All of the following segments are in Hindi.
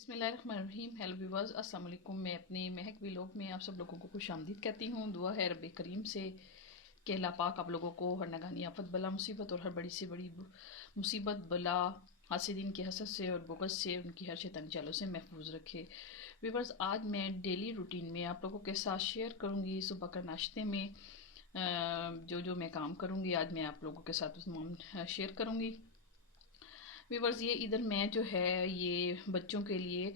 बिस्मिल्लाहिर्रहमानिर्रहीम। हेलो व्यूवर्स, अस्सलाम वालेकुम। मैं अपने महक व्लॉग में आप सब लोगों को खुशामदीद कहती हूँ। दुआ है रब करीम से कि अल्लाह पाक आप लोगों को हर नगानी आफत बला मुसीबत और हर बड़ी से बड़ी मुसीबत बला हासिदीन की हसद से और बुग़्ज़ से उनकी हर शैतानी चालों से महफूज रखे। व्यूवर्स, आज मैं डेली रूटीन में आप लोगों के साथ शेयर करूँगी सुबह का नाश्ते में जो जो मैं काम करूँगी आज मैं आप लोगों के साथ तमाम शेयर करूँगी। व्यूवर्स, ये इधर मैं जो है ये बच्चों के लिए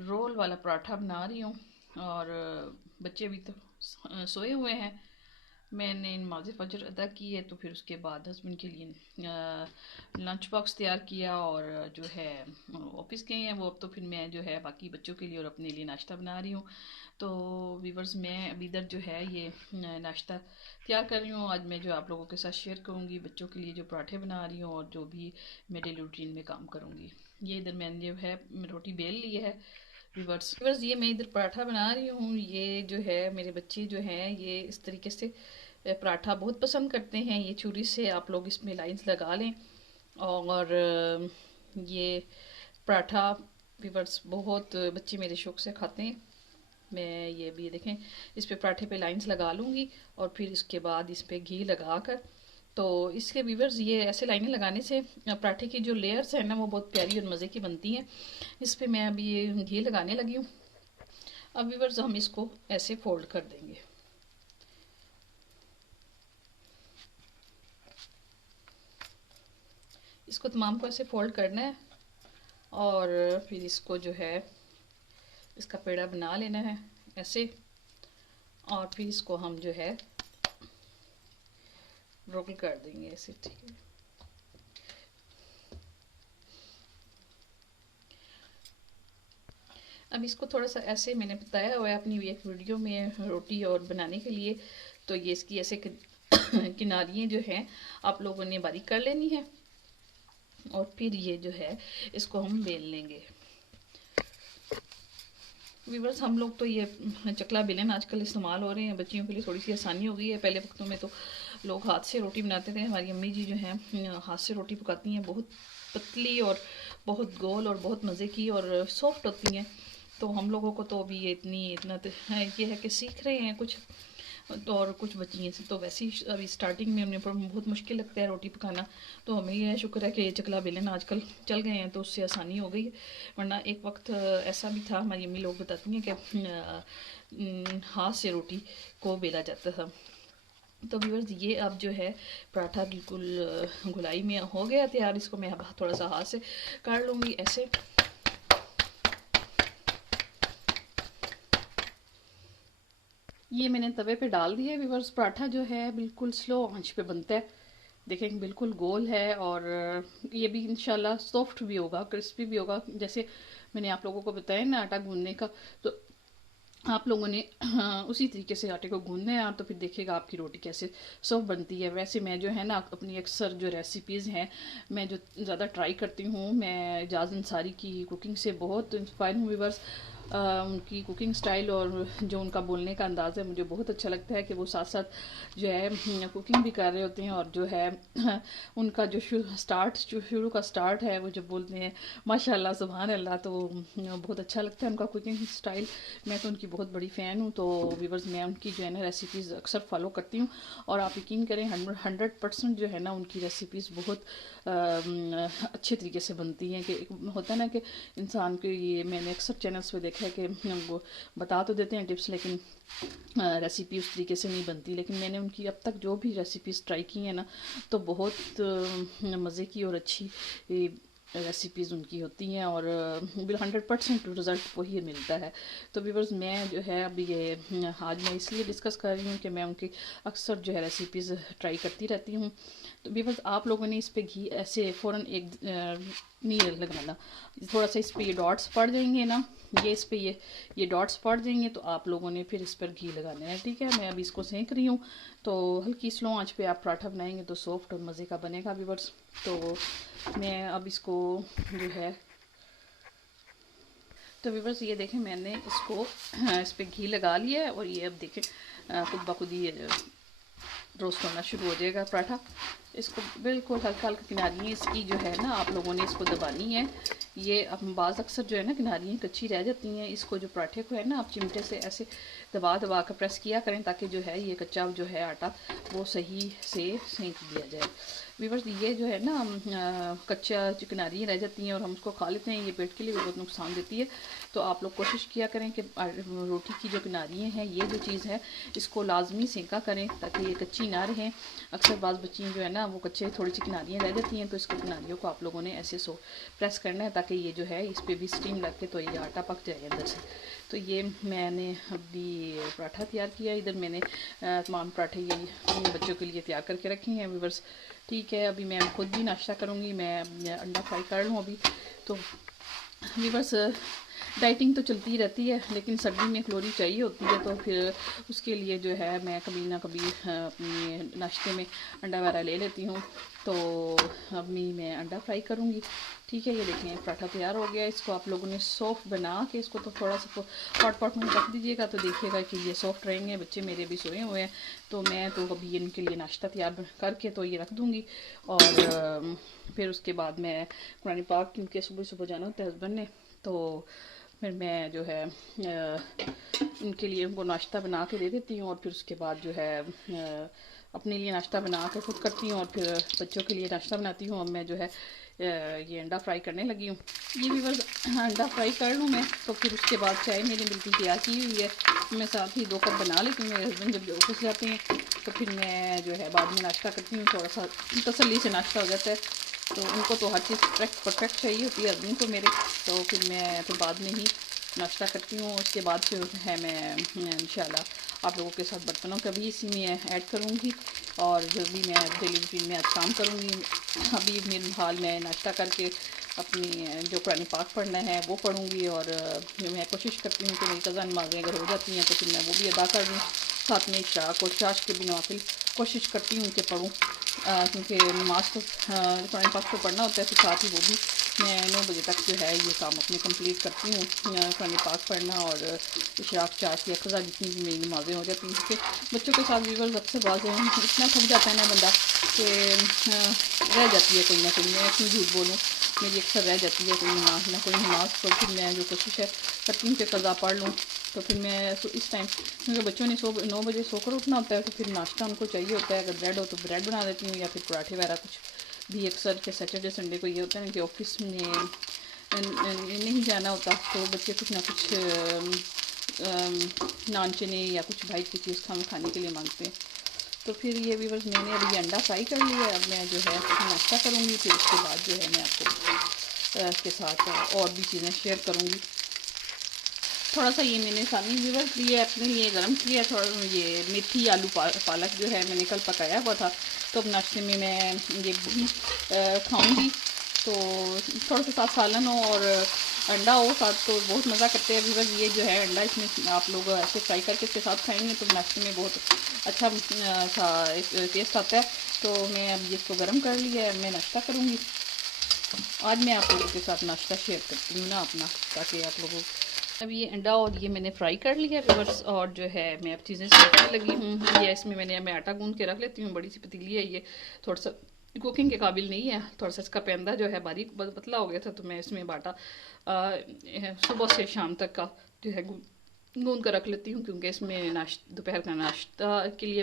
रोल वाला पराठा बना रही हूँ और बच्चे अभी तो सोए हुए हैं। मैंने नमाज़ फ़जर अदा की है तो फिर उसके बाद हस्बैंड के लिए लंच बॉक्स तैयार किया और जो है ऑफिस गए हैं वो। अब तो फिर मैं जो है बाकी बच्चों के लिए और अपने लिए नाश्ता बना रही हूँ। तो वीवर्स, मैं अभी इधर जो है ये नाश्ता तैयार कर रही हूँ। आज मैं जो आप लोगों के साथ शेयर करूँगी बच्चों के लिए जो पराठे बना रही हूँ और जो भी मैं डेली रूटीन में काम करूँगी। ये इधर मैंने जो है रोटी बेल ली है। व्यूवर्स, ये मैं इधर पराठा बना रही हूँ। ये जो है मेरे बच्चे जो हैं ये इस तरीके से पराठा बहुत पसंद करते हैं। ये छुरी से आप लोग इसमें लाइंस लगा लें और ये पराठा व्यूवर्स बहुत बच्चे मेरे शौक से खाते हैं। मैं ये भी देखें इस पे पराठे पे लाइंस लगा लूँगी और फिर इसके बाद इस पे घी लगा कर तो इसके व्यूवर्स ये ऐसे लाइनें लगाने से पराठे की जो लेयर्स है ना वो बहुत प्यारी और मज़े की बनती हैं। इस पे मैं अभी ये घी लगाने लगी हूँ। अब व्यूवर्स हम इसको ऐसे फोल्ड कर देंगे। इसको तमाम को ऐसे फोल्ड करना है और फिर इसको जो है इसका पेड़ा बना लेना है ऐसे और फिर इसको हम जो है रोल कर देंगे ऐसे। ठीक है, अब इसको थोड़ा सा ऐसे मैंने बताया हुआ है अपनी एक वीडियो में रोटी और बनाने के लिए। तो ये इसकी ऐसे किनारियाँ जो हैं आप लोगों ने बारीक कर लेनी है और फिर ये जो है इसको हम बेल लेंगे। वीवर्स, हम लोग तो ये चकला बेलन आजकल इस्तेमाल हो रहे हैं, बच्चियों के लिए थोड़ी सी आसानी हो गई है। पहले वक्तों में तो लोग हाथ से रोटी बनाते थे। हमारी अम्मी जी जो हैं हाथ से रोटी पकाती हैं, बहुत पतली और बहुत गोल और बहुत मज़े की और सॉफ्ट होती हैं। तो हम लोगों को तो अभी ये इतना ये है कि सीख रहे हैं कुछ, तो और कुछ बच्चियाँ से तो वैसे ही अभी स्टार्टिंग में उन्हें बहुत मुश्किल लगता है रोटी पकाना। तो हमें यह शुक्र है कि ये चकला बेलन आजकल चल गए हैं तो उससे आसानी हो गई है। वरना एक वक्त ऐसा भी था, हमारी अम्मी लोग बताती हैं कि हाथ से रोटी को बेला जाता था। तो व्यूअर्स, ये अब जो है पराठा बिल्कुल घुलाई में हो गया तैयार। इसको मैं अब थोड़ा सा हाथ से काट लूँगी ऐसे। ये मैंने तवे पे डाल दिया है व्यूअर्स। पराठा जो है बिल्कुल स्लो आंच पे बनता है। देखें बिल्कुल गोल है और ये भी इंशाल्लाह सॉफ्ट भी होगा, क्रिस्पी भी होगा। जैसे मैंने आप लोगों को बताया ना आटा गूंदने का, तो आप लोगों ने उसी तरीके से आटे को गूंदना है तो फिर देखिएगा आपकी रोटी कैसे सॉफ्ट बनती है। वैसे मैं जो है ना अपनी अक्सर जो रेसिपीज़ हैं मैं जो ज़्यादा ट्राई करती हूँ, मैं एजाज़ अंसारी की कुकिंग से बहुत इंस्पायर हूँ व्यूअर्स। उनकी कुकिंग स्टाइल और जो उनका बोलने का अंदाज़ है मुझे बहुत अच्छा लगता है कि वो साथ साथ जो है कुकिंग भी कर रहे होते हैं और जो है उनका जो शुरू का स्टार्ट है वो जब बोलते हैं माशाल्लाह सुभान अल्लाह, तो बहुत अच्छा लगता है उनका कुकिंग स्टाइल। मैं तो उनकी बहुत बड़ी फ़ैन हूँ। तो व्यूअर्स, मैं उनकी जो है ना रेसिपीज़ अक्सर फॉलो करती हूँ और आप यकीन करें 100% जो है ना उनकी रेसिपीज़ बहुत अच्छे तरीके से बनती हैं। कि होता है ना कि इंसान के ये मैंने अक्सर चैनल्स पे देखा है कि वो बता तो देते हैं टिप्स लेकिन रेसिपी उस तरीके से नहीं बनती। लेकिन मैंने उनकी अब तक जो भी रेसिपीज़ ट्राई की हैं ना तो बहुत मज़े की और अच्छी रेसिपीज़ उनकी होती हैं और 100% रिज़ल्ट वही मिलता है। तो व्यूअर्स, मैं जो है अभी ये आज मैं इसलिए डिस्कस कर रही हूँ कि मैं उनकी अक्सर जो है रेसिपीज़ ट्राई करती रहती हूँ। तो व्यूअर्स, आप लोगों ने इस पर घी ऐसे फ़ौरन एक नहीं लगाना। थोड़ा सा इस पर ये डॉट्स पड़ जाएंगे ना, ये इस पर ये डॉट्स पड़ जाएंगे तो आप लोगों ने फिर इस पर घी लगाना है। ठीक है, मैं अभी इसको सेंक रही हूँ। तो हल्की स्लो आंच पे आप पराठा बनाएंगे तो सॉफ्ट और मज़े का बनेगा व्यूअर्स। तो मैं अब इसको जो है तो व्यूअर्स ये देखें मैंने इसको इस पर घी लगा लिया है और ये अब देखें खुद ब खुद ही रोस्ट होना शुरू हो जाएगा पराठा। इसको बिल्कुल हल्का हल्का किनारियाँ इसकी जो है ना आप लोगों ने इसको दबानी है। ये अब बाज़ अक्सर जो है ना किनारियाँ कच्ची रह जाती हैं, इसको जो पराठे को है ना आप चिमटे से ऐसे दबा दबा कर प्रेस किया करें ताकि जो है ये कच्चा जो है आटा वो सही से सेंक दिया जाए। वीवर्स ये जो है ना कच्चा जो किनारियाँ रह जाती हैं और हम उसको खा लेते हैं, ये पेट के लिए भी बहुत नुकसान देती है। तो आप लोग कोशिश किया करें कि रोटी की जो किनारियाँ हैं ये जो चीज़ है इसको लाजमी सेंका करें ताकि ये कच्ची ना रहें। अक्सर बाज़ बच्चियाँ जो है ना वो कच्चे थोड़ी सी किनारियाँ रह जाती हैं, तो इसको किनारियों को आप लोगों ने ऐसे प्रेस करना है ताकि ये जो है इस पर भी स्टीम लग के तो ये आटा पक जाए अंदर से। तो ये मैंने अभी पराठा तैयार किया, इधर मैंने तमाम पराठे ये अपने बच्चों के लिए तैयार करके रखे हैं व्यूअर्स। ठीक है, अभी मैं खुद भी नाश्ता करूँगी, मैं अंडा फ्राई कर लूँ अभी। तो व्यूअर्स डाइटिंग तो चलती रहती है लेकिन सर्दी में कैलोरी चाहिए होती है, तो फिर उसके लिए जो है मैं कभी ना कभी अपने नाश्ते में अंडा वगैरह ले लेती हूँ। तो अभी मैं अंडा फ्राई करूँगी। ठीक है, ये देखें पराठा तैयार हो गया। इसको आप लोगों ने सॉफ्ट बना के इसको तो थोड़ा सा पॉट में रख दीजिएगा तो देखिएगा कि ये सॉफ्ट रहेंगे। बच्चे मेरे भी सोए हुए हैं तो मैं तो अभी इनके लिए नाश्ता तैयार करके तो ये रख दूँगी। और फिर उसके बाद मैं कुरान पाक, क्योंकि सुबह सुबह जाना होता है हस्बैंड ने, तो फिर मैं जो है इनके लिए उनको नाश्ता बना के दे देती हूँ और फिर उसके बाद जो है अपने लिए नाश्ता बना के खुद करती हूँ और फिर बच्चों के लिए नाश्ता बनाती हूँ। अब मैं जो है ये अंडा फ्राई करने लगी हूँ। ये भी बस अंडा फ्राई कर लूँ मैं, तो फिर उसके बाद चाय मेरी बिल्कुल तैयार की हुई है। मैं साथ ही 2 कप बना लेती हूँ। मेरे हस्बैंड जब ऑफिस जाते हैं तो फिर मैं जो है बाद में नाश्ता करती हूँ, थोड़ा सा तसल्ली से नाश्ता हो जाता है। तो उनको तो हर चीज़ परफेक्ट चाहिए होती है आदमी को मेरे, तो फिर मैं तो बाद में ही नाश्ता करती हूँ। उसके बाद फिर है मैं इंशाल्लाह आप लोगों के साथ बर्तनों का भी इसी में ऐड करूँगी और जो भी मैं डेली रूटीन में आज काम करूँगी। अभी मेरे हाल मैं नाश्ता करके अपनी जो कुरान पाक पढ़ना है वो पढ़ूँगी और मैं कोशिश करती हूँ कि मेरी कज़ा नमाज़ें अगर हो जाती हैं तो फिर मैं वो भी अदा कर दूँ। साथ में इशराक और चाश के भी नवाफिल कोशिश करती हूँ कि पढ़ूँ, क्योंकि नमाज तो कुरान पाक तो पढ़ना होता है, फिर साथ ही वो भी मैं 9 बजे तक जो है ये काम अपने कंप्लीट करती हूँ। कुरान पाक पढ़ना और इशराक चाश या क़ज़ा जितनी भी मेरी नमाज़ें हो जाती हैं, क्योंकि बच्चों के साथ व्यूअर्स अक्सर बात है इतना थक जाता है ना बंदा कि रह जाती है कोई ना कोई, मैं क्यों झूठ बोलूँ, मेरी अक्सर रह जाती है कोई नमाज ना कोई नमाज। तो फिर मैं जो कोशिश है करती हूँ कि क़ज़ा पढ़ लूँ। तो फिर मैं तो इस टाइम क्योंकि बच्चों ने 9 बजे सोकर उठना होता है तो फिर नाश्ता उनको चाहिए होता है। अगर ब्रेड हो तो ब्रेड बना देती हूँ या फिर पराठे वगैरह कुछ भी। अक्सर के सैटरडे संडे को ये होता है ना कि ऑफिस में नहीं जाना होता तो बच्चे कुछ ना कुछ नान चने या कुछ भाई की चीज़ खाने के लिए मांगते हैं। तो फिर ये भी बस मैंने अभी अंडा फ्राई कर लिया है। अब मैं जो है नाश्ता करूँगी, फिर उसके बाद जो है मैं आपको के साथ और भी चीज़ें शेयर करूँगी। थोड़ा सा ये मैंने सानी व्यूअर्स लिए अपने लिए गर्म किया। थोड़ा ये मेथी आलू पालक जो है मैंने कल पकाया हुआ था, तो अब नाश्ते में मैं ये भी खाऊंगी। तो थोड़ा सा साथ सालन हो और अंडा हो साथ तो बहुत मज़ा करते हैं व्यूअर्स। ये जो है अंडा इसमें आप लोग ऐसे फ्राई करके इसके साथ खाएंगे तो नाश्ते में बहुत अच्छा सा टेस्ट आता है। तो मैं अब इसको गर्म कर लिया है, मैं नाश्ता करूँगी। आज मैं आप लोगों के साथ नाश्ता शेयर करती हूँ ना अपना, ताकि आप लोगों अब ये अंडा और ये मैंने फ्राई कर लिया व्यूअर्स और जो है मैं अब चीज़ें सीखने लगी हूँ। ये इसमें मैं आटा गूंद के रख लेती हूँ। बड़ी सी पतीली है ये, थोड़ा सा कुकिंग के काबिल नहीं है, थोड़ा सा इसका पैंदा जो है बारीक पतला हो गया था, तो मैं इसमें बाटा सुबह से शाम तक का जो है गूंद कर रख लेती हूँ, क्योंकि इसमें दोपहर का नाश्ता के लिए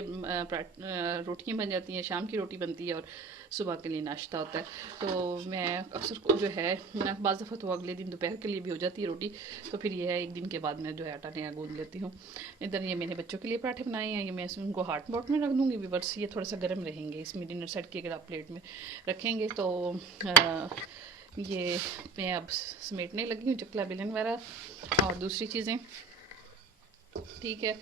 रोटियाँ बन जाती हैं, शाम की रोटी बनती है और सुबह के लिए नाश्ता होता है। तो मैं अक्सर जो है बाज़ दफ़ा तो अगले दिन दोपहर के लिए भी हो जाती है रोटी, तो फिर ये है एक दिन के बाद मैं जो है आटा नया गूंद लेती हूँ। इधर ये मैंने बच्चों के लिए पराठे बनाए हैं, ये मैं उनको हॉट पॉट में रख दूँगी व्यूअर्स। ये थोड़ा सा गर्म रहेंगे, इसमें डिनर सेट की अगर आप प्लेट में रखेंगे तो ये मैं अब समेटने लगी हूँ चकला बेलन वगैरह और दूसरी चीज़ें। ठीक है,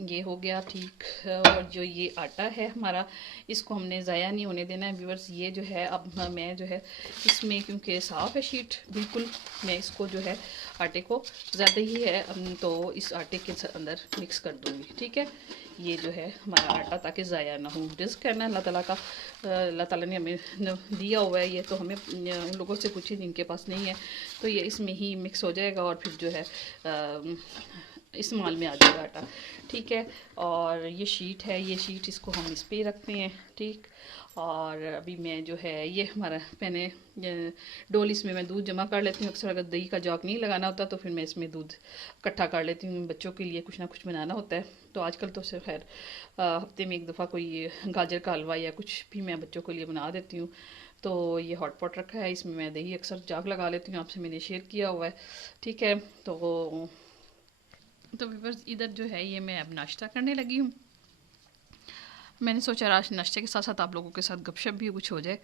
ये हो गया ठीक। और जो ये आटा है हमारा, इसको हमने ज़ाया नहीं होने देना है व्यूअर्स। ये जो है अब मैं जो है इसमें क्योंकि साफ़ है शीट बिल्कुल, मैं इसको जो है आटे को ज़्यादा ही है तो इस आटे के अंदर मिक्स कर दूँगी। ठीक है, ये जो है हमारा आटा ताकि ज़ाया ना हो। रिस्क है ना अल्लाह ताला का, अल्लाह ताला ने हमें दिया हुआ है ये, तो हमें उन लोगों से पूछे जिनके पास नहीं है, तो ये इसमें ही मिक्स हो जाएगा और फिर जो है इस्तेमाल में आ जाएगा आटा। ठीक है, और ये शीट है, ये शीट इसको हम इस पे रखते हैं। ठीक, और अभी मैं जो है ये हमारा मैंने डोल, इसमें मैं दूध जमा कर लेती हूँ। अक्सर अगर दही का जॉक नहीं लगाना होता तो फिर मैं इसमें दूध इकट्ठा कर लेती हूँ, बच्चों के लिए कुछ ना कुछ बनाना होता है। तो आजकल तो सिर्फ खैर हफ्ते में एक दफ़ा कोई गाजर का हलवा या कुछ भी मैं बच्चों के लिए बना देती हूँ। तो ये हॉट पॉट रखा है, इसमें मैं दही अक्सर जॉक लगा लेती हूँ, आपसे मैंने शेयर किया हुआ है। ठीक है, तो व्यूअर्स इधर जो है ये मैं अब नाश्ता करने लगी हूँ। मैंने सोचा आज नाश्ते के साथ साथ आप लोगों के साथ गपशप भी कुछ हो जाए।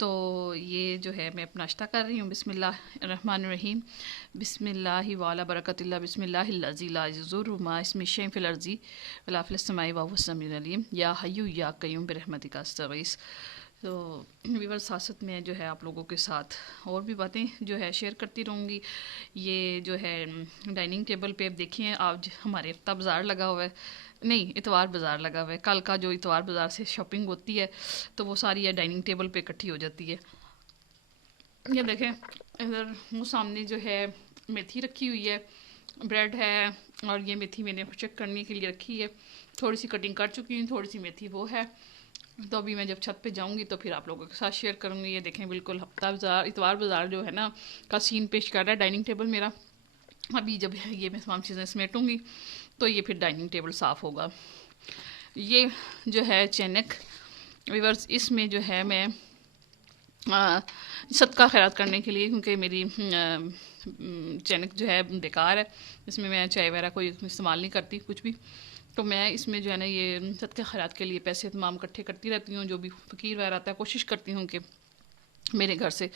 तो ये जो है मैं अपना नाश्ता कर रही हूँ। बिस्मिल्लाहिर्रहमानिर्रहीम, बिस्मिल्लाहि वाला बरकतिल्लाह, बिस्मिल्लाहिल्लज़ी ला यज़ुर्रुमा इस्मिही शैअन फिल अर्ज़ि वला फिस समाई व हुवस समीउल अलीम, या हय्यु या क़य्यूम बिरहमतिका अस्तगीस। तो व्यूअर्स साथ साथ मैं जो है आप लोगों के साथ और भी बातें जो है शेयर करती रहूँगी। ये जो है डाइनिंग टेबल पे अब देखिए, आज हमारे हफ्ता बाज़ार लगा हुआ है, नहीं इतवार बाज़ार लगा हुआ है। कल का जो इतवार बाज़ार से शॉपिंग होती है तो वो सारी ये डाइनिंग टेबल पे इकट्ठी हो जाती है। ये देखें, इधर मुँह सामने जो है मेथी रखी हुई है, ब्रेड है, और ये मेथी मैंने चेक करने के लिए रखी है। थोड़ी सी कटिंग कर चुकी हूँ, थोड़ी सी मेथी वो है। तो अभी मैं जब छत पे जाऊंगी तो फिर आप लोगों के साथ शेयर करूंगी। ये देखें, बिल्कुल हफ्ता बाज़ार इतवार बाज़ार जो है ना का सीन पेश कर रहा है डाइनिंग टेबल मेरा। अभी जब ये मैं तमाम चीज़ें समेटूंगी तो ये फिर डाइनिंग टेबल साफ़ होगा। ये जो है चैनक व्यूअर्स, इसमें जो है मैं सदका खैरात करने के लिए, क्योंकि मेरी चैनक जो है बेकार है, इसमें मैं चाय वगैरह कोई इस्तेमाल नहीं करती कुछ भी। तो मैं इसमें जो है ना ये सदका खैरात के लिए पैसे तमाम इकट्ठे करती रहती हूँ। जो भी फ़कीर वगैरह आता है कोशिश करती हूँ कि मेरे घर से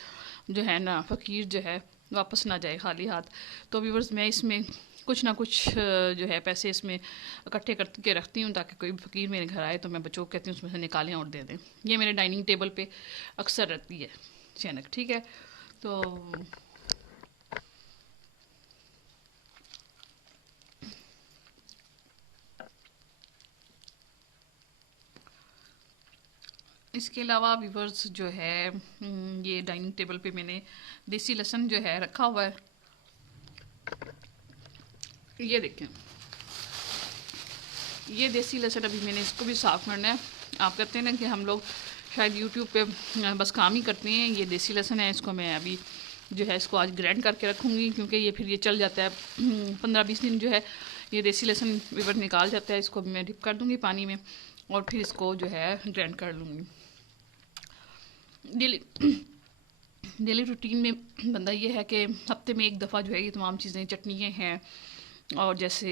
जो है ना फ़कीर जो है वापस ना जाए खाली हाथ। तो व्यूअर्स मैं इसमें कुछ ना कुछ जो है पैसे इसमें इकट्ठे करके रखती हूँ, ताकि कोई फ़कीर मेरे घर आए तो मैं बच्चों को कहती हूँ उसमें से निकालें और दे दें। ये मेरे डाइनिंग टेबल पे अक्सर रहती है चैनक। ठीक है, तो इसके अलावा व्यूअर्स जो है ये डाइनिंग टेबल पे मैंने देसी लहसुन जो है रखा हुआ है। ये देखें, ये देसी लहसुन अभी मैंने इसको भी साफ़ करना है। आप कहते हैं ना कि हम लोग शायद यूट्यूब पे बस काम ही करते हैं। ये देसी लहसुन है, इसको मैं अभी जो है इसको आज ग्राइंड करके रखूँगी, क्योंकि ये फिर ये चल जाता है 15-20 दिन जो है ये देसी लहसुन विवर निकाल जाता है। इसको मैं डिप कर दूँगी पानी में और फिर इसको जो है ग्राइंड कर लूँगी। डेली रूटीन में बंदा ये है कि हफ्ते में एक दफ़ा जो है ये तमाम चीज़ें चटनियाँ हैं और जैसे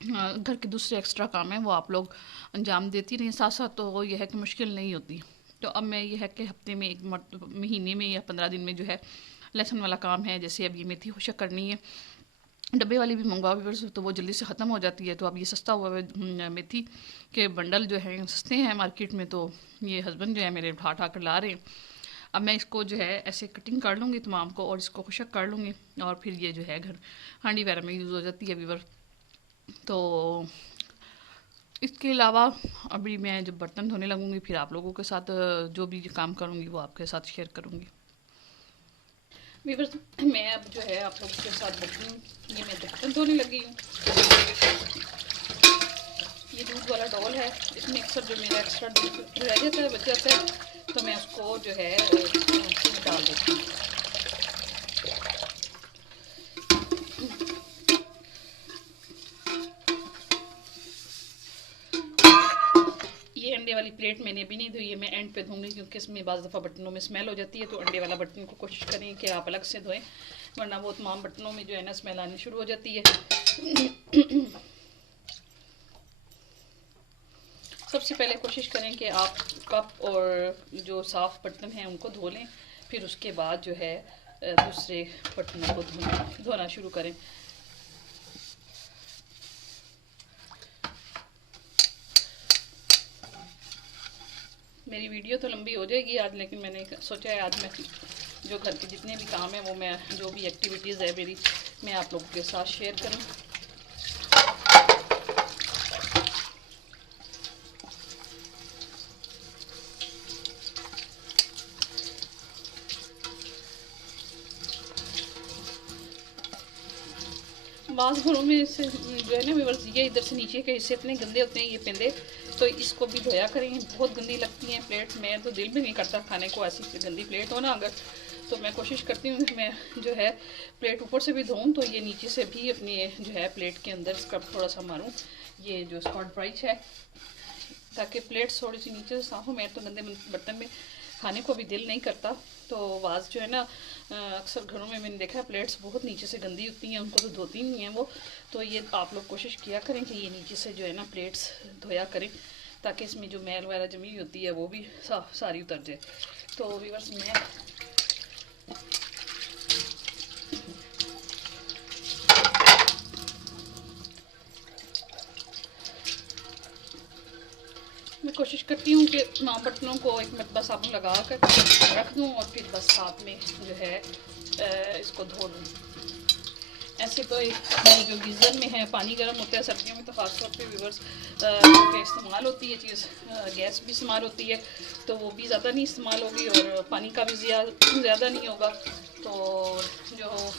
घर के दूसरे एक्स्ट्रा काम है वो आप लोग अंजाम देती रही साथ साथ, तो वो ये है कि मुश्किल नहीं होती। तो अब मैं ये है कि हफ्ते में एक महीने में या 15 दिन में जो है लहसुन वाला काम है। जैसे अब ये मेथी खुशक करनी है, डब्बे वाली भी मंगवा तो वो जल्दी से ख़त्म हो जाती है। तो अब ये सस्ता हुआ है, मेथी के बंडल जो है सस्ते हैं मार्केट में, तो ये हस्बैंड जो है मेरे उठा उठा कर ला रहे हैं। अब मैं इसको जो है ऐसे कटिंग कर लूँगी तमाम को और इसको खुशक कर लूँगी और फिर ये जो है घर हांडी वगैरह में यूज़ हो जाती है व्यूअर। तो इसके अलावा अभी मैं जब बर्तन धोने लगूँगी फिर आप लोगों के साथ जो भी काम करूँगी वो आपके साथ शेयर करूँगी। व्यूअर्स मैं अब जो है आप लोगों के साथ बर्तन ये मैं बर्तन धोने लगी हूँ। ये दूध वाला डॉल है, इसमें अक्सर जो मेरा एक्स्ट्रा दूध रह जाता है बच जाता है तो मैं उसको जो है डाल देती हूँ। ये अंडे वाली प्लेट मैंने भी नहीं धोई है, मैं एंड पे धोऊंगी क्योंकि इसमें बाज़ दफ़ा बर्तनों में स्मेल हो जाती है। तो अंडे वाला बर्तन को कोशिश करें कि आप अलग से धोएं, वरना वो तमाम बर्तनों में जो है ना स्मेल आनी शुरू हो जाती है। सबसे पहले कोशिश करें कि आप कप और जो साफ़ बर्तन हैं उनको धो लें, फिर उसके बाद जो है दूसरे बर्तनों को धोना शुरू करें। मेरी वीडियो तो लंबी हो जाएगी आज, लेकिन मैंने सोचा है आज मैं जो घर के जितने भी काम हैं वो मैं जो भी एक्टिविटीज़ है मेरी मैं आप लोगों के साथ शेयर करूं। बाज़ घरों में से जो है ना व्यूअर्स, ये इधर से नीचे के हिस्से इतने गंदे होते हैं ये पेंदे, तो इसको भी धोया करें। बहुत गंदी लगती हैं प्लेट में, तो दिल भी नहीं करता खाने को ऐसी गंदी प्लेट हो ना अगर। तो मैं कोशिश करती हूँ कि मैं जो है प्लेट ऊपर से भी धोऊँ, तो ये नीचे से भी अपनी जो है प्लेट के अंदर स्क्रब थोड़ा सा मारूँ, ये जो स्कॉच ब्राइट है, ताकि प्लेट्स थोड़ी सी नीचे से साफ हो। मेरे तो गंदे बर्तन में खाने को भी दिल नहीं करता। तो वाज जो है ना, अक्सर घरों में मैंने देखा है प्लेट्स बहुत नीचे से गंदी होती हैं, उनको तो धोती नहीं हैं वो। तो ये आप लोग कोशिश किया करें कि ये नीचे से जो है ना प्लेट्स धोया करें, ताकि इसमें जो मैल वगैरह जमी होती है वो भी सारी उतर जाए। तो व्यूअर्स मैं कोशिश करती हूँ कि बर्तनों को एक मरतबा साबुन लगा कर रख दूँ और फिर बस साथ में जो है इसको धो दूँ। ऐसे तो जो गीज़र में है पानी गर्म होता है सर्दियों में, तो ख़ास तौर पे व्यूअर्स के इस्तेमाल होती है चीज़, गैस भी इस्तेमाल होती है, तो वो भी ज़्यादा नहीं इस्तेमाल होगी और पानी का भी ज़्यादा नहीं होगा। तो जो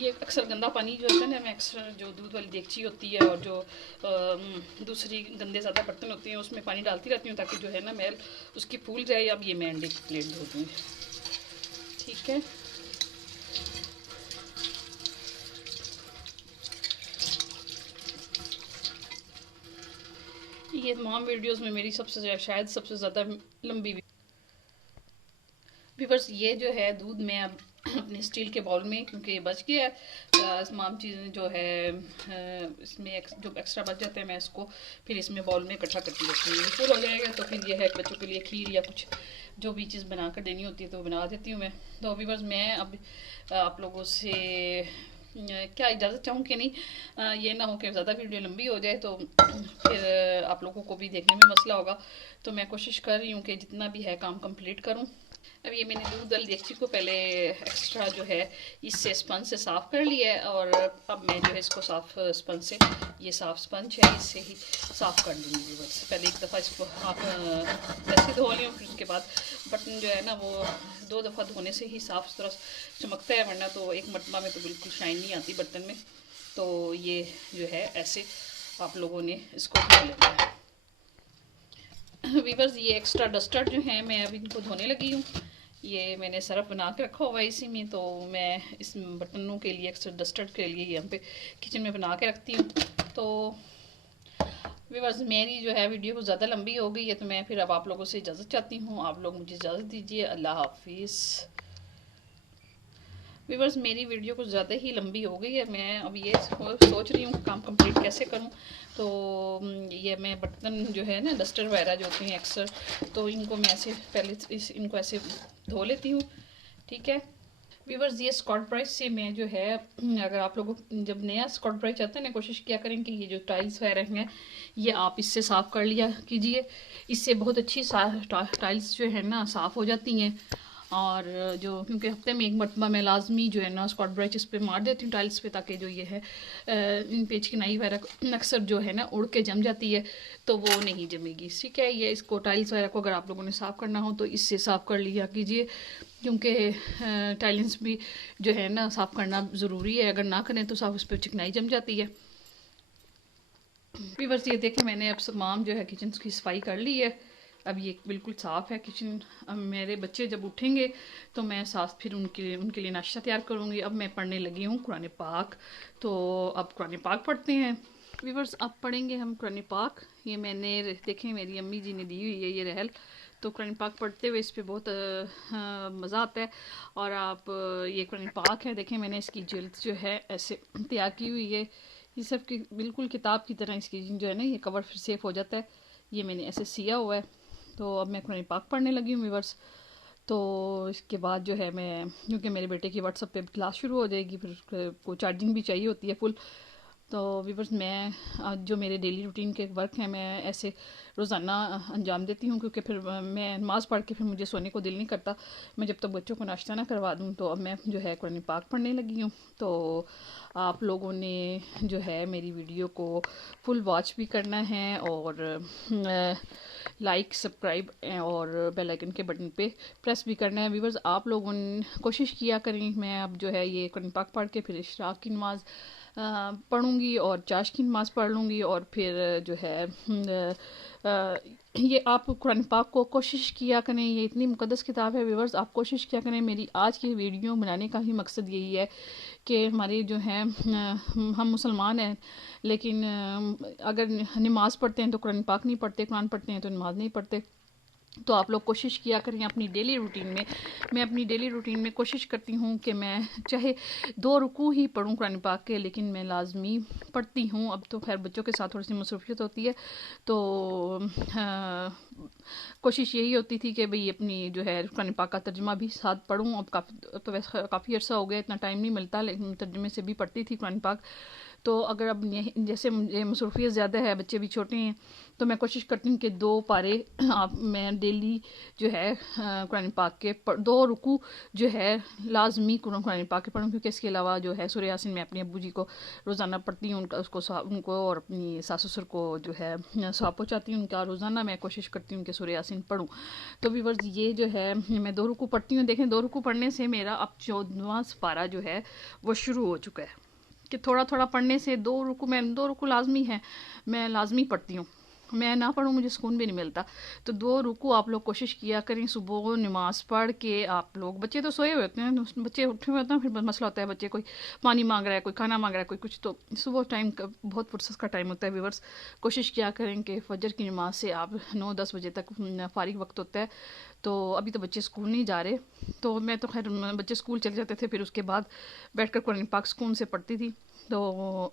ये अक्सर गंदा पानी जो होता है ना, मैं अक्सर जो दूध वाली देगची होती है और जो दूसरी गंदे ज़्यादा बर्तन होते हैं उसमें पानी डालती रहती हूँ, ताकि जो है ना मैल उसकी फूल जाए। अब ये मैं अंडे की प्लेट धो दूँ, ठीक है। ये तमाम वीडियोस में मेरी शायद सबसे ज़्यादा लंबी व्यूअर्स। ये जो है दूध मैं अब अपने स्टील के बाउल में, क्योंकि ये बच गया है तमाम चीज़ें जो है इसमें जो एक्स्ट्रा बच जाते हैं, मैं इसको फिर इसमें बाउल में इकट्ठा करती रहती हूँ। फुल हो जाएगा तो फिर ये है बच्चों के लिए खीर या कुछ जो भी चीज़ बना कर देनी होती है तो बना देती हूँ मैं। तो व्यूअर्स मैं अब आप लोगों से क्या इजाज़त चाहूँ कि नहीं, ये ना हो कि ज़्यादा वीडियो लंबी हो जाए तो फिर आप लोगों को भी देखने में मसला होगा। तो मैं कोशिश कर रही हूँ कि जितना भी है काम कंप्लीट करूँ। अब ये मैंने दूध वाली देगची को पहले एक्स्ट्रा जो है इससे स्पंज से साफ़ कर लिया है, और अब मैं जो है इसको साफ़ स्पंज से, ये साफ़ स्पंज है इससे ही साफ़ कर दूँगी। बस पहले एक दफ़ा इसको आप ऐसे धो लियो, फिर उसके बाद बर्तन जो है ना वो 2 दफ़ा धोने से ही साफ़ सुथरा चमकता है, वरना तो एक मरतबा में तो बिल्कुल शाइन नहीं आती बर्तन में। तो ये जो है ऐसे आप लोगों ने इसको धो लेना है। वीवर्स ये एक्स्ट्रा डस्टर जो है मैं अभी इनको धोने लगी हूँ। ये मैंने सरफ बना के रखा हुआ है इसी में, तो मैं इस बर्तनों के लिए एक्स्ट्रा डस्टर के लिए यहाँ पे किचन में बना के रखती हूँ। तो वीवर्स मेरी जो है वीडियो को ज़्यादा लंबी हो गई है, तो मैं फिर अब आप लोगों से इजाज़त चाहती हूँ। आप लोग मुझे इजाज़त दीजिए। अल्लाह हाफिज़। व्यूअर्स मेरी वीडियो कुछ ज़्यादा ही लंबी हो गई है, मैं अब ये सोच रही हूँ काम कंप्लीट कैसे करूँ। तो ये मैं बर्तन जो है ना डस्टर वगैरह जो होते हैं अक्सर, तो इनको मैं ऐसे पहले इनको ऐसे धो लेती हूँ, ठीक है। व्यूअर्स ये स्कॉच ब्राइट से मैं जो है, अगर आप लोगों जब नया स्कॉच ब्राइट आता है ना, कोशिश किया करें कि ये जो टाइल्स वगैरह हैं ये आप इससे साफ़ कर लिया कीजिए। इससे बहुत अच्छी टाइल्स जो है ना साफ़ हो जाती हैं। और जो क्योंकि हफ्ते में एक मरतबा मैं लाजमी जो है ना स्कॉच ब्राइट इस पर मार देती हूँ टाइल्स पे, ताकि जो ये है इन पेच की नाई वगैरह अक्सर जो है ना उड़ के जम जाती है, तो वो नहीं जमेगी, ठीक है। ये इसको टाइल्स वगैरह को अगर आप लोगों ने साफ़ करना हो तो इससे साफ़ कर लिया कीजिए, क्योंकि टाइल्स भी जो है ना साफ़ करना ज़रूरी है। अगर ना करें तो साफ उस पर चिकनाई जम जाती है। बस ये देखें मैंने अब तमाम जो है किचन की सफाई कर ली है। अब ये बिल्कुल साफ़ है किचन। अब मेरे बच्चे जब उठेंगे तो मैं साथ फिर उनके लिए नाश्ता तैयार करूँगी। अब मैं पढ़ने लगी हूँ कुरान पाक, तो अब कुरान पाक पढ़ते हैं। व्यूअर्स अब पढ़ेंगे हम कुरान पाक। ये मैंने देखें मेरी अम्मी जी ने दी हुई है ये रहल, तो कुरान पाक पढ़ते हुए इस पर बहुत मज़ा आता है। और आप ये कुरान पाक है, देखें मैंने इसकी जिल्द जो है ऐसे तैयार की हुई है। ये सब की बिल्कुल किताब की तरह इसकी जो है ना ये कवर फिर सेफ हो जाता है। ये मैंने ऐसे सिया हुआ है। तो अब मैं कुरान पाक पढ़ने लगी हूँ व्यूअर्स। तो इसके बाद जो है मैं, क्योंकि मेरे बेटे की व्हाट्सएप पे क्लास शुरू हो जाएगी, फिर को चार्जिंग भी चाहिए होती है फुल। तो व्यूअर्स मैं जो मेरे डेली रूटीन के वर्क हैं मैं ऐसे रोज़ाना अंजाम देती हूँ, क्योंकि फिर मैं नमाज़ पढ़ के फिर मुझे सोने को दिल नहीं करता। मैं जब तक बच्चों को नाश्ता ना करवा दूँ, तो अब मैं जो है कुरान पाक पढ़ने लगी हूँ। तो आप लोगों ने जो है मेरी वीडियो को फुल वॉच भी करना है, और लाइक, सब्सक्राइब और बेल आइकन के बटन पे प्रेस भी करना है। व्यूवर्स, आप लोगों ने कोशिश किया करें, मैं अब जो है ये कुरान पाक पढ़ के फिर इशराक की नमाज़ पढ़ूँगी और चाश की नमाज़ पढ़ लूँगी, और फिर जो है ये आप कुरान पाक को कोशिश किया करें, ये इतनी मुकद्दस किताब है व्यूवर्स, आप कोशिश किया करें। मेरी आज की वीडियो बनाने का ही मकसद यही है कि हमारे जो है हम मुसलमान हैं, लेकिन अगर नमाज़ पढ़ते हैं तो कुरान पाक नहीं पढ़ते, कुरान पढ़ते हैं तो नमाज़ नहीं पढ़ते। तो आप लोग कोशिश किया करें अपनी डेली रूटीन में। मैं अपनी डेली रूटीन में कोशिश करती हूँ कि मैं चाहे 2 रुकू ही पढ़ूँ कुरान पाक के, लेकिन मैं लाजमी पढ़ती हूँ। अब तो खैर बच्चों के साथ थोड़ी सी मसरूफियत होती है, तो कोशिश यही होती थी कि भाई अपनी जो है कुरान पाक का तर्जुमा भी साथ पढ़ूँ। अब तो वैसे काफ़ी अर्सा हो गया, इतना टाइम नहीं मिलता, लेकिन तर्जुमे से भी पढ़ती थी कुरान पाक। तो अगर अब जैसे मुझे मसरूफियत ज़्यादा है, बच्चे भी छोटे हैं, तो मैं कोशिश करती हूँ कि 2 पारे आप मैं डेली जो है कुरान पाक के 2 रुकू जो है लाजमी कुरान पाक के पढ़ूँ, क्योंकि इसके अलावा जो है सूरह यासीन मैं अपने अब्बू जी को रोज़ाना पढ़ती हूँ, उनको और अपनी सास ससुर को जो है सवाब पहुँचाती हूँ उनका। रोज़ाना मैं कोशिश करती हूँ कि सूरह यासीन पढ़ूँ। तो व्यूअर्स, ये जो है मैं 2 रुकू पढ़ती हूँ। देखें, 2 रुकू पढ़ने से मेरा अब 14वां पारा जो है वो शुरू हो चुका है, कि थोड़ा थोड़ा पढ़ने से 2 रुकू, मैं 2 रुकू लाजमी है, मैं लाजमी पढ़ती हूँ, मैं ना पढ़ूँ मुझे सुकून भी नहीं मिलता। तो 2 रुकू आप लोग कोशिश किया करें। सुबह नमाज़ पढ़ के आप लोग, बच्चे तो सोए हुए होते हैं, बच्चे उठे हुए होते हैं, फिर मसला होता है, बच्चे कोई पानी मांग रहा है, कोई खाना मांग रहा है, कोई कुछ, तो सुबह टाइम का बहुत फुर्सत का टाइम होता है व्यूअर्स। कोशिश किया करें कि फजर की नमाज से आप 9-10 बजे तक फारिग वक्त होता है। तो अभी तो बच्चे स्कूल नहीं जा रहे, तो मैं तो खैर बच्चे स्कूल चले जाते थे, फिर उसके बाद बैठ कर कुरान पाक सुकून से पढ़ती थी। तो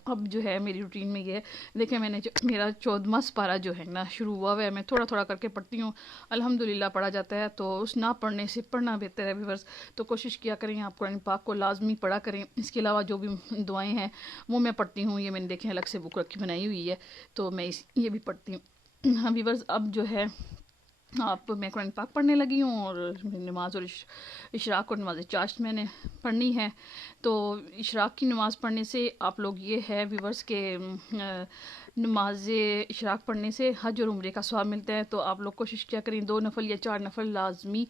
अब जो है मेरी रूटीन में ये है। देखिए, मैंने मेरा 14वां पारा जो है ना शुरू हुआ है, मैं थोड़ा थोड़ा करके पढ़ती हूँ, अल्हम्दुलिल्लाह पढ़ा जाता है। तो उस ना पढ़ने से पढ़ना बेहतर है व्यूअर्स। तो कोशिश किया करें आप कुरान पाक को लाजमी पढ़ा करें। इसके अलावा जो भी दुआएं हैं वो मैं पढ़ती हूँ, ये मैंने देखे अलग से बुक रखी बनाई हुई है, तो मैं ये भी पढ़ती हूँ। हाँ व्यूअर्स, अब जो है आप मैं कुरान पाक पढ़ने लगी हूँ, और नमाज और इशराक और नमाज चाश्त मैंने पढ़नी है। तो इशराक की नमाज़ पढ़ने से आप लोग ये है व्यूवर्स के नमाज इशराक पढ़ने से हज और उम्रे का सवाब मिलता है। तो आप लोग कोशिश किया करें 2 नफल या 4 नफल लाजमी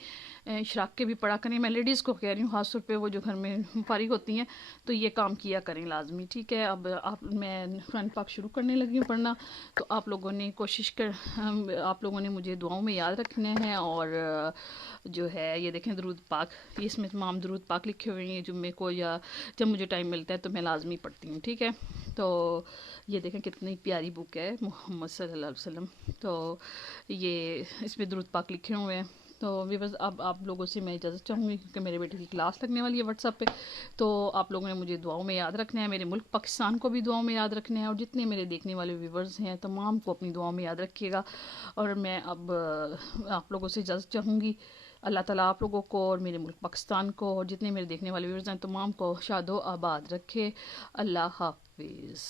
इशराक के भी पढ़ा करें। मैं लेडीज़ को कह रही हूँ ख़ास तौर पे, वो जो घर में फारिग होती हैं, तो ये काम किया करें लाजमी, ठीक है। अब मैं कुरान पाक शुरू करने लगी हूँ पढ़ना। तो आप लोगों ने कोशिश आप लोगों ने मुझे दुआओं में याद रखना है। और जो है ये देखें दरूद पाक, ये इसमें तमाम दरूद पाक लिखे हुए हैं, जुम्मे को या जब मुझे टाइम मिलता है तो मैं लाजमी पढ़ती हूँ, ठीक है। तो ये देखें कितनी प्यारी बुक है मोहम्मद सल्लल्लाहु अलैहि वसल्लम। तो ये इसमें दरूद पाक लिखे हुए हैं। तो व्यूअर्स, अब आप लोगों से मैं इजाज़त चाहूँगी, क्योंकि मेरे बेटे की क्लास लगने वाली है व्हाट्सएप पे। तो आप लोगों ने मुझे दुआओं में याद रखना है, मेरे मुल्क पाकिस्तान को भी दुआओं में याद रखना है, और जितने मेरे देखने वाले व्यूअर्स हैं तमाम को अपनी दुआओं में याद रखिएगा। और मैं अब आप लोगों से इजाज़त चाहूँगी। अल्लाह ताला आप लोगों को और मेरे मुल्क पाकिस्तान को और जितने मेरे देखने वाले व्यूअर्स हैं तमाम को शादो आबाद रखे। अल्लाह हाफिज़।